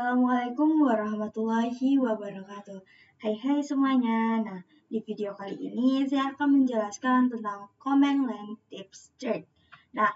Assalamualaikum warahmatullahi wabarakatuh. Hai semuanya. Nah, di video kali ini saya akan menjelaskan tentang command line tips trick. Nah,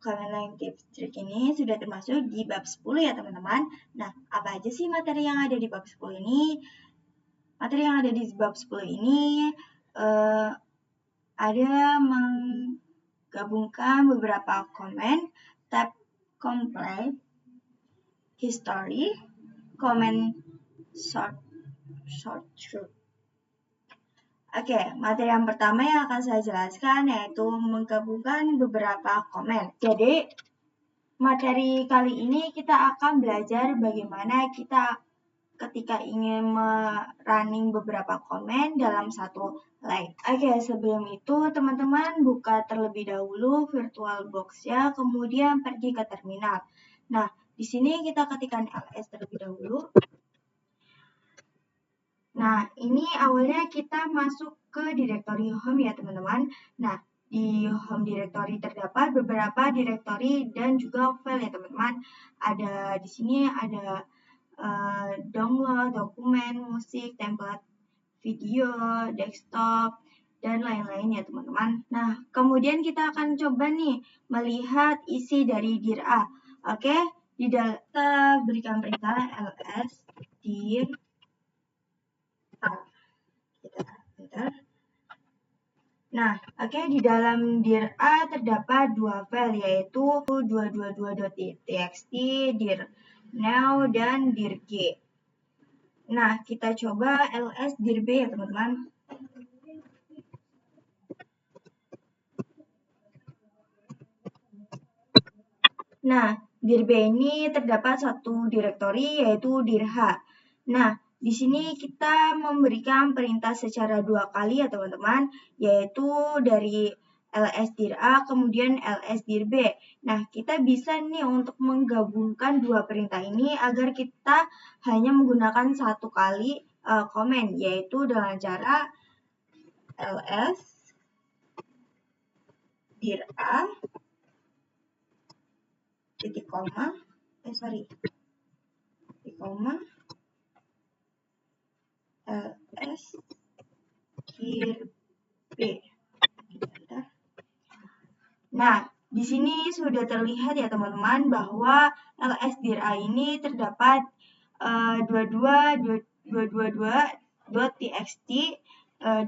command line tips trick ini sudah termasuk di bab 10 ya teman-teman. Nah, apa aja sih materi yang ada di bab 10 ini? Materi yang ada di bab 10 ini ada menggabungkan beberapa command, tab complete, history, comment short through. Oke, materi yang pertama yang akan saya jelaskan yaitu menggabungkan beberapa komen. Jadi, materi kali ini kita akan belajar bagaimana kita ketika ingin running beberapa komen dalam satu line. Oke, sebelum itu teman-teman buka terlebih dahulu VirtualBox ya, kemudian pergi ke terminal. Nah, di sini kita ketikkan ls terlebih dahulu. Nah, ini awalnya kita masuk ke direktori home ya teman-teman. Nah, di home directory terdapat beberapa direktori dan juga file ya teman-teman. Ada di sini ada download, dokumen, musik, template video, desktop, dan lain-lain ya teman-teman. Nah, kemudian kita akan coba nih melihat isi dari dir A. Oke, kita berikan perintah ls dir A. Nah, di dalam dir A terdapat dua file yaitu 222.txt, dir now, dan dir g. Nah, kita coba ls dir b ya teman-teman. Nah, dir b ini terdapat satu direktori yaitu dir h. Nah, di sini kita memberikan perintah secara dua kali ya teman-teman, yaitu dari ls dir A kemudian ls dir B. Nah, kita bisa nih untuk menggabungkan dua perintah ini agar kita hanya menggunakan satu kali komen, yaitu dengan cara ls dir A titik koma titik koma ls dir B. Nah, di sini sudah terlihat ya teman-teman bahwa ls dir A ini terdapat 222.txt,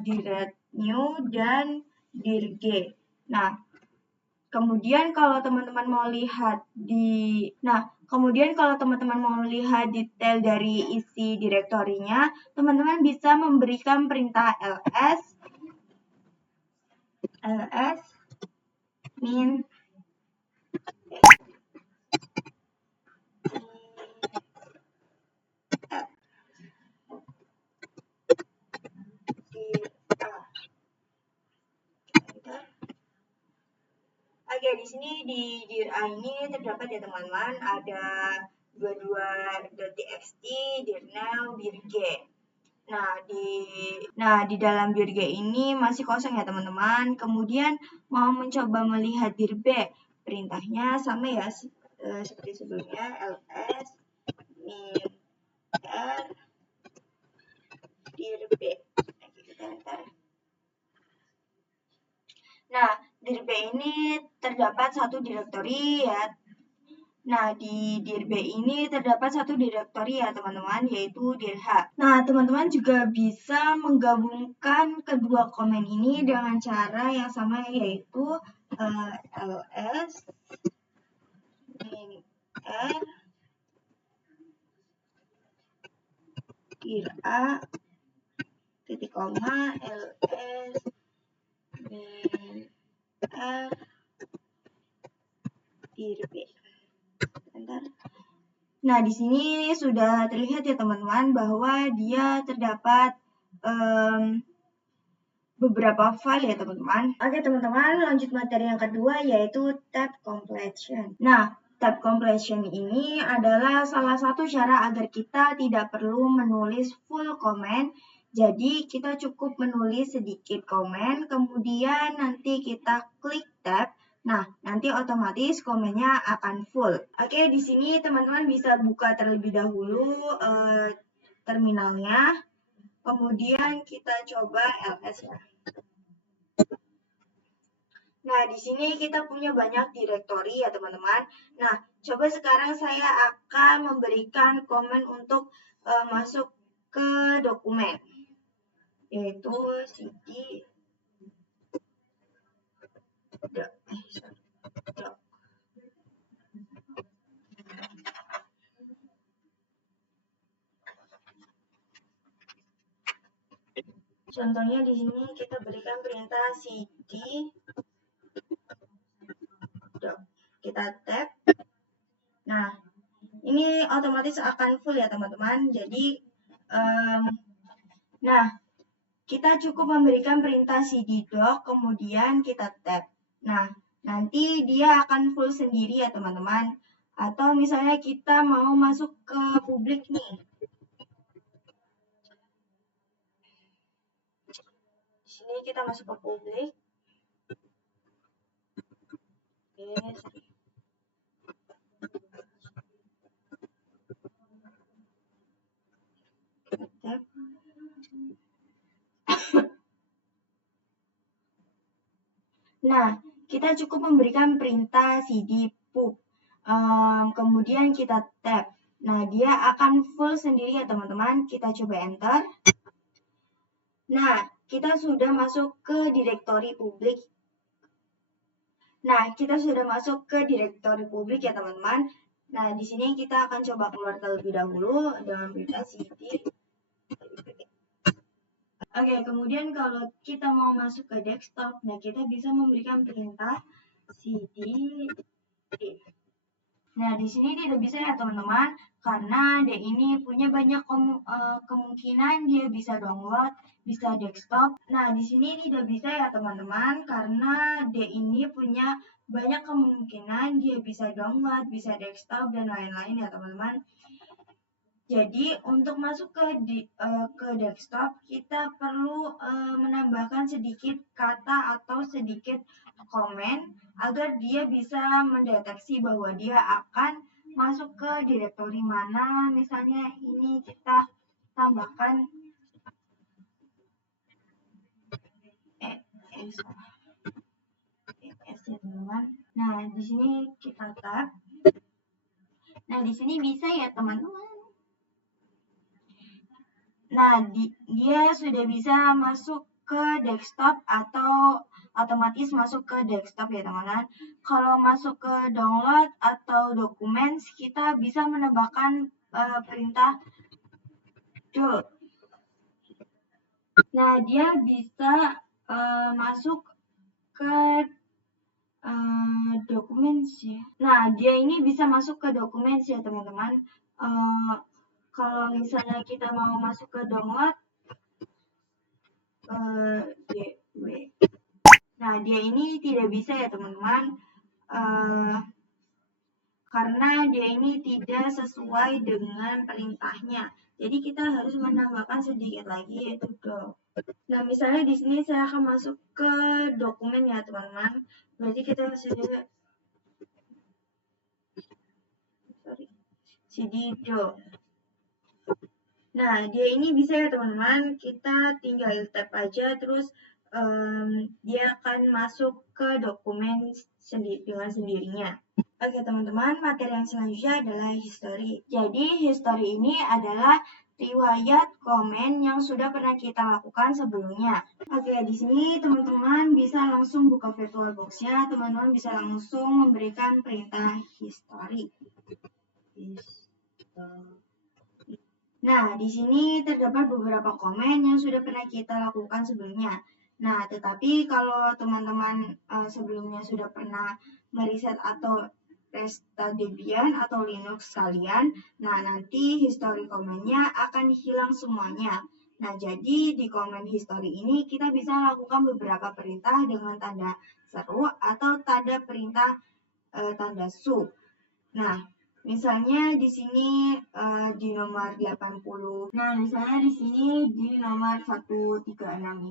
dir new, dan dir g. Nah, kemudian kalau teman-teman mau lihat detail dari isi direktorinya, teman-teman bisa memberikan perintah ls min Oke, di sini di dir A ini terdapat ya teman-teman, ada 22.txt, dir now, dir g. Nah, di dalam dir g ini masih kosong ya teman-teman. Kemudian mau mencoba melihat dir b, perintahnya sama ya seperti sebelumnya, ls min r dir b. Nah, dir b ini terdapat satu direktori ya. Nah, di dir B ini terdapat satu direktori ya teman-teman, yaitu dir H. Nah, teman-teman juga bisa menggabungkan kedua komen ini dengan cara yang sama, yaitu ls min r dir A titik koma ls min r dir B. Nah, di sini sudah terlihat ya teman-teman bahwa dia terdapat beberapa file ya teman-teman. Oke teman-teman, lanjut materi yang kedua yaitu tab completion. Nah, tab completion ini adalah salah satu cara agar kita tidak perlu menulis full comment. Jadi kita cukup menulis sedikit komen, kemudian nanti kita klik tab, Nah, nanti otomatis komennya akan full. Oke, di sini teman-teman bisa buka terlebih dahulu terminalnya. Kemudian kita coba ls ya. Nah, di sini kita punya banyak direktori ya teman-teman. Nah, coba sekarang saya akan memberikan komen untuk masuk ke dokumen, yaitu cd Contohnya di sini kita berikan perintah cd doc. Kita tap. Nah, ini otomatis akan full ya teman-teman. Jadi, nah, kita cukup memberikan perintah cd doc, kemudian kita tap. Nah, nanti dia akan full sendiri ya teman-teman. Atau misalnya kita mau masuk ke publik nih. Di sini kita masuk ke publik. Tap. Nah, kita cukup memberikan perintah cd pub. Kemudian kita tap. Nah, dia akan full sendiri ya teman-teman. Kita coba enter. Nah, kita sudah masuk ke direktori publik. Nah, kita sudah masuk ke direktori publik ya teman-teman. Nah, di sini kita akan coba keluar terlebih dahulu dengan perintah cd. Oke, kemudian kalau kita mau masuk ke desktop, nah kita bisa memberikan perintah cd. Nah, di sini tidak bisa ya teman-teman, karena dia ini punya banyak kemungkinan dia bisa download, bisa desktop. Nah, di sini tidak bisa ya teman-teman, karena dia ini punya banyak kemungkinan dia bisa download, bisa desktop, dan lain-lain ya teman-teman. Jadi, untuk masuk ke desktop, kita perlu menambahkan sedikit kata atau sedikit komen agar dia bisa mendeteksi bahwa dia akan masuk ke direktori mana. Misalnya ini kita tambahkan es ya teman-teman. Nah, di sini kita tab. Nah, di sini bisa ya teman-teman. Nah, dia sudah bisa masuk ke desktop atau otomatis masuk ke desktop ya teman-teman. Kalau masuk ke download atau dokumen, kita bisa menambahkan perintah do. Nah, dia bisa masuk ke dokumen ya. Nah, dia ini bisa masuk ke dokumen ya teman-teman. Kalau misalnya kita mau masuk ke download, DW. Nah, dia ini tidak bisa ya teman-teman, karena dia ini tidak sesuai dengan perintahnya. Jadi kita harus menambahkan sedikit lagi, yaitu do. Nah, misalnya di sini saya akan masuk ke dokumen ya teman-teman. Berarti kita sudah cd do. Nah, dia ini bisa ya teman-teman, kita tinggal tap aja terus dia akan masuk ke dokumen dengan sendirinya. Oke teman-teman, materi yang selanjutnya adalah history. Jadi history ini adalah riwayat komen yang sudah pernah kita lakukan sebelumnya. Oke, di sini teman-teman bisa langsung buka VirtualBox-nya, teman-teman bisa langsung memberikan perintah history. Nah, di sini terdapat beberapa komen yang sudah pernah kita lakukan sebelumnya. Nah, tetapi kalau teman-teman sebelumnya sudah pernah meriset atau restart Debian atau Linux kalian, nah nanti history komennya akan hilang semuanya. Nah, jadi di komen history ini kita bisa lakukan beberapa perintah dengan tanda seru atau tanda perintah tanda sub. Nah, misalnya di sini di nomor 80. Nah, misalnya di sini di nomor 136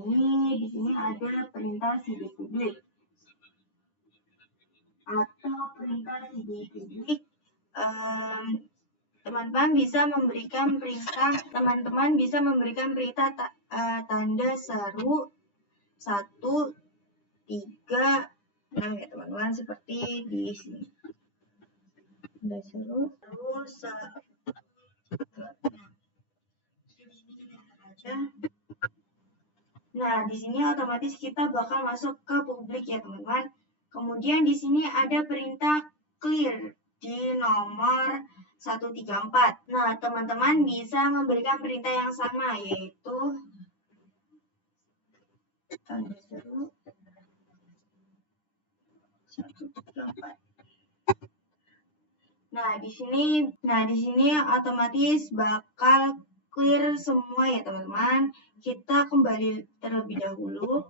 ini di sini ada perintah cd public. atau perintah CD-CD, teman-teman bisa memberikan perintah tanda seru 1, 3, 6 ya teman-teman, seperti di sini. Tanda seru terus 1, 3, 6. Nah, di sini otomatis kita bakal masuk ke publik ya teman-teman. Kemudian di sini ada perintah clear di nomor 134. Nah, teman-teman bisa memberikan perintah yang sama, yaitu tanda seru 134. Nah, di sini otomatis bakal clear semua ya teman-teman. Kita kembali terlebih dahulu.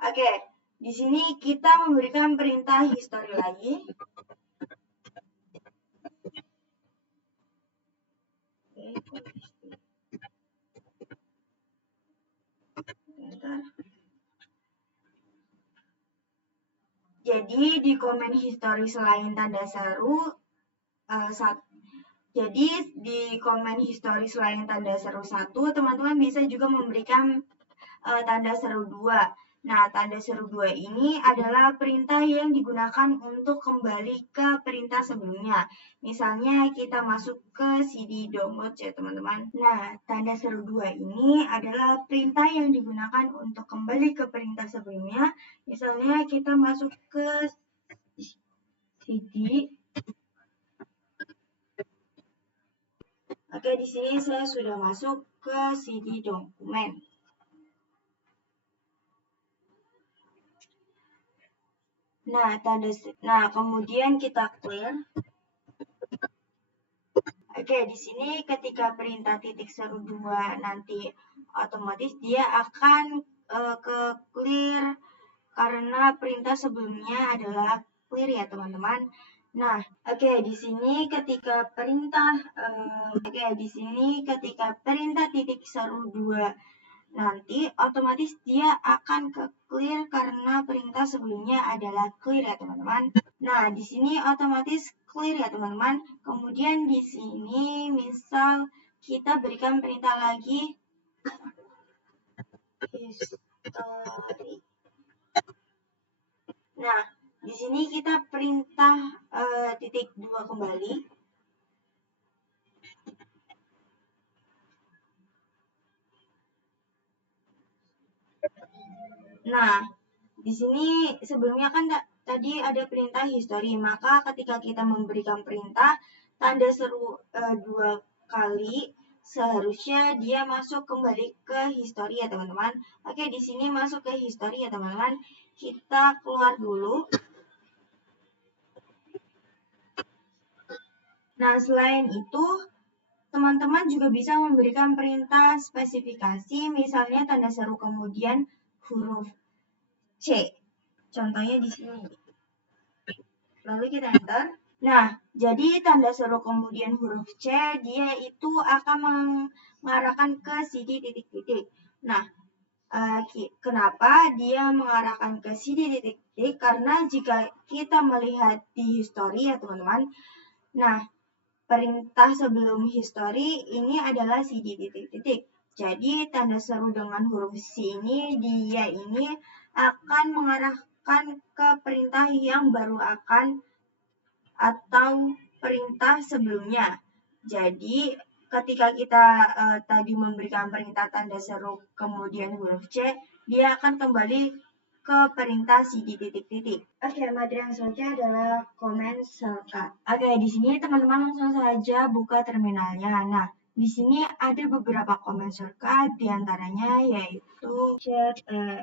Oke, di sini kita memberikan perintah history lagi. Jadi di komen history selain tanda seru, jadi di komen history selain tanda seru 1, teman-teman bisa juga memberikan tanda seru 2. Nah, tanda seru 2 ini adalah perintah yang digunakan untuk kembali ke perintah sebelumnya. Misalnya kita masuk ke CD download ya teman-teman. Nah, tanda seru 2 ini adalah perintah yang digunakan untuk kembali ke perintah sebelumnya. Misalnya kita masuk ke CD. Oke, di sini saya sudah masuk ke CD dokumen. Nah, kemudian kita clear. Oke, di sini ketika perintah titik seru 2 nanti otomatis dia akan ke clear karena perintah sebelumnya adalah clear ya teman-teman. Nah, di sini ketika perintah titik seru 2 nanti otomatis dia akan ke clear karena perintah sebelumnya adalah clear ya teman-teman. Nah, di sini otomatis clear ya teman-teman. Kemudian di sini misal kita berikan perintah lagi history. Nah, di sini kita perintah titik 2 kembali. Nah, di sini sebelumnya kan tadi ada perintah history, maka ketika kita memberikan perintah tanda seru 2 kali, seharusnya dia masuk kembali ke history ya teman-teman. Oke, di sini masuk ke history ya teman-teman. Kita keluar dulu. Nah, selain itu, teman-teman juga bisa memberikan perintah spesifikasi, misalnya tanda seru kemudian huruf C. Contohnya di sini. Lalu kita enter. Nah, jadi tanda seru kemudian huruf C, dia itu akan mengarahkan ke CD titik-titik. Nah, kenapa dia mengarahkan ke CD titik-titik? Karena jika kita melihat di history ya teman-teman, nah, perintah sebelum history ini adalah CD titik-titik. Jadi tanda seru dengan huruf C ini, dia ini akan mengarahkan ke perintah yang baru akan atau perintah sebelumnya. Jadi ketika kita tadi memberikan perintah tanda seru kemudian huruf C, dia akan kembali ke perintah CD titik-titik. Oke, materi yang selanjutnya adalah comment shortcut. Oke, di sini teman-teman langsung saja buka terminalnya. Nah, di sini ada beberapa comment shortcut, diantaranya yaitu Ctrl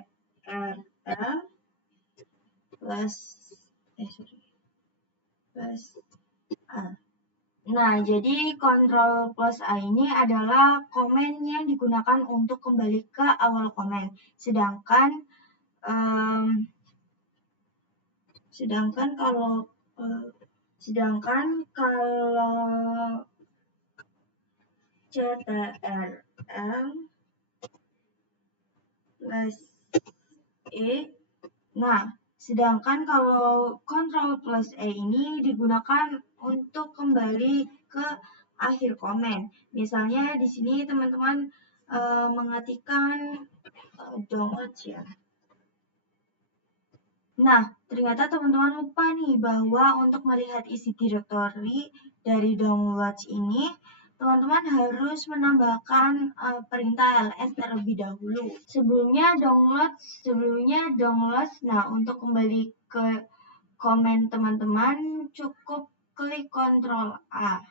plus A. Nah, jadi Ctrl plus A ini adalah komen yang digunakan untuk kembali ke awal komen. Sedangkan kalau Ctrl plus E. Nah, sedangkan kalau Ctrl plus E ini digunakan untuk kembali ke akhir komen. Misalnya di sini teman-teman mengetikkan download ya. Nah, ternyata teman-teman lupa nih bahwa untuk melihat isi directory dari downloads ini, teman-teman harus menambahkan perintah ls terlebih dahulu. Sebelumnya downloads. Nah, untuk kembali ke komen teman-teman cukup klik Ctrl A.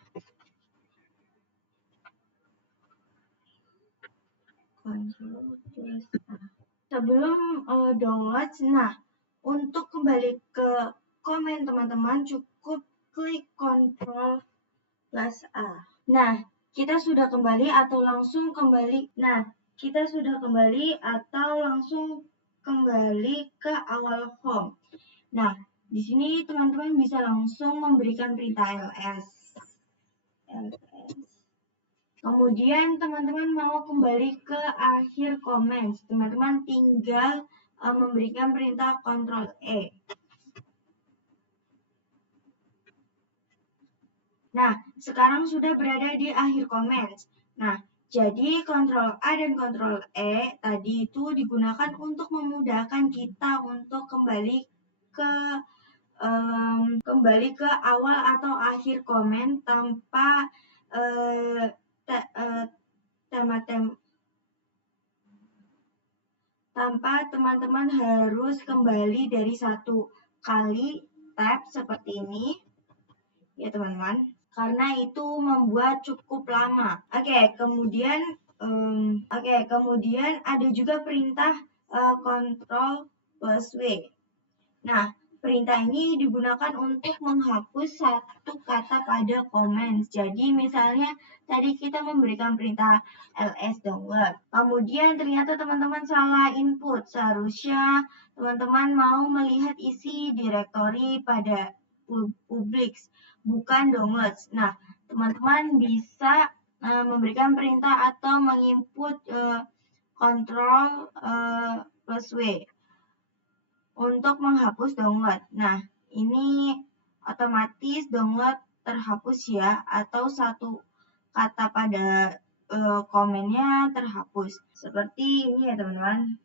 Ctrl plus A. Sebelum downloads, nah untuk kembali ke komen teman-teman cukup klik Ctrl plus A. Nah, kita sudah kembali atau langsung kembali. Nah, kita sudah kembali atau langsung kembali ke awal home. Nah, di sini teman-teman bisa langsung memberikan perintah ls. Kemudian teman-teman mau kembali ke akhir komen. Teman-teman tinggal memberikan perintah Ctrl E. Nah, sekarang sudah berada di akhir komen. Nah, jadi Ctrl A dan Ctrl E tadi itu digunakan untuk memudahkan kita untuk kembali ke awal atau akhir komen tanpa teman-teman harus kembali dari satu kali tab seperti ini ya teman-teman, karena itu membuat cukup lama. Kemudian ada juga perintah Ctrl plus W. Nah, perintah ini digunakan untuk menghapus satu kata pada komen. Jadi misalnya tadi kita memberikan perintah ls download. Kemudian ternyata teman-teman salah input. Seharusnya teman-teman mau melihat isi directory pada publics, bukan downloads. Nah, teman-teman bisa memberikan perintah atau menginput Ctrl plus W untuk menghapus download. Nah, ini otomatis download terhapus ya, atau satu kata pada komennya terhapus. Seperti ini ya teman-teman.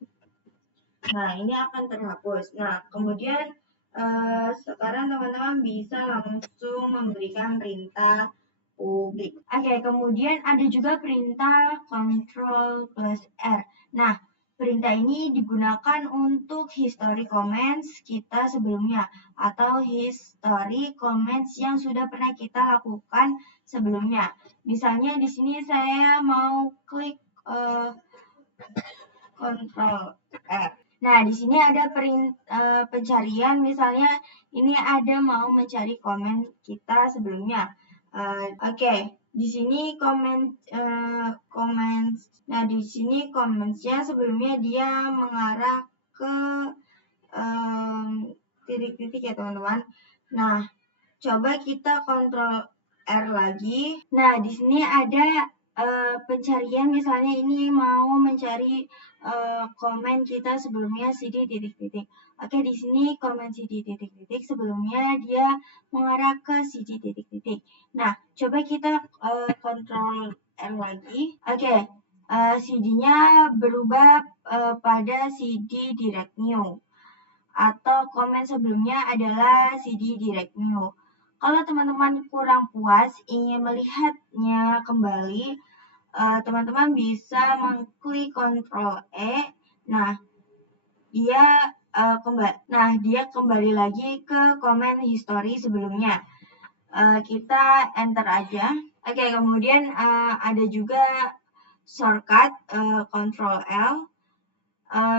Nah, ini akan terhapus. Nah, kemudian sekarang teman-teman bisa langsung memberikan perintah publik. Kemudian ada juga perintah Ctrl plus R. Nah, perintah ini digunakan untuk history comments kita sebelumnya atau history comments yang sudah pernah kita lakukan sebelumnya. Misalnya di sini saya mau klik Ctrl R. Nah, di sini ada pencarian, misalnya ini ada mau mencari komen kita sebelumnya. Di sini Nah, di sini comments-nya sebelumnya dia mengarah ke titik-titik ya teman-teman. Nah, coba kita Ctrl R lagi. Nah, di sini ada pencarian, misalnya ini mau mencari komen kita sebelumnya CD titik-titik. Di sini komen CD titik-titik sebelumnya dia mengarah ke CD titik-titik. Nah, coba kita Ctrl R lagi. CD-nya berubah pada CD direct new atau komen sebelumnya adalah CD direct new. Kalau teman-teman kurang puas ingin melihatnya kembali, teman-teman bisa mengklik Ctrl E. Nah, dia kembali lagi ke komen history sebelumnya. Kita enter aja. Kemudian ada juga shortcut Ctrl L.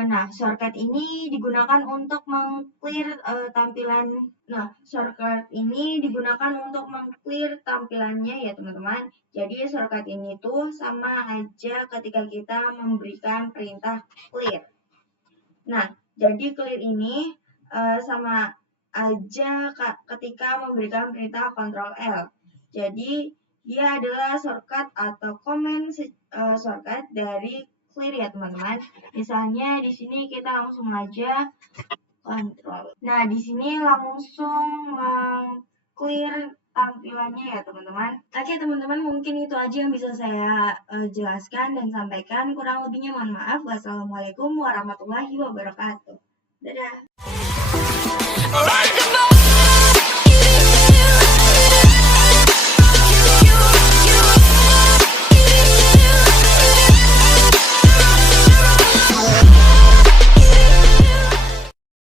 Nah, shortcut ini digunakan untuk meng-clear tampilan. Nah, shortcut ini digunakan untuk meng-clear tampilannya ya teman-teman. Jadi shortcut ini tuh sama aja ketika kita memberikan perintah clear. Nah, jadi clear ini sama aja ketika memberikan perintah Ctrl L. Jadi dia adalah shortcut atau comment shortcut dari clear ya teman-teman. Misalnya di sini kita langsung aja kontrol. Nah, di sini langsung clear tampilannya ya teman-teman. Oke teman-teman, mungkin itu aja yang bisa saya jelaskan dan sampaikan. Kurang lebihnya mohon maaf. Wassalamualaikum warahmatullahi wabarakatuh. Dadah.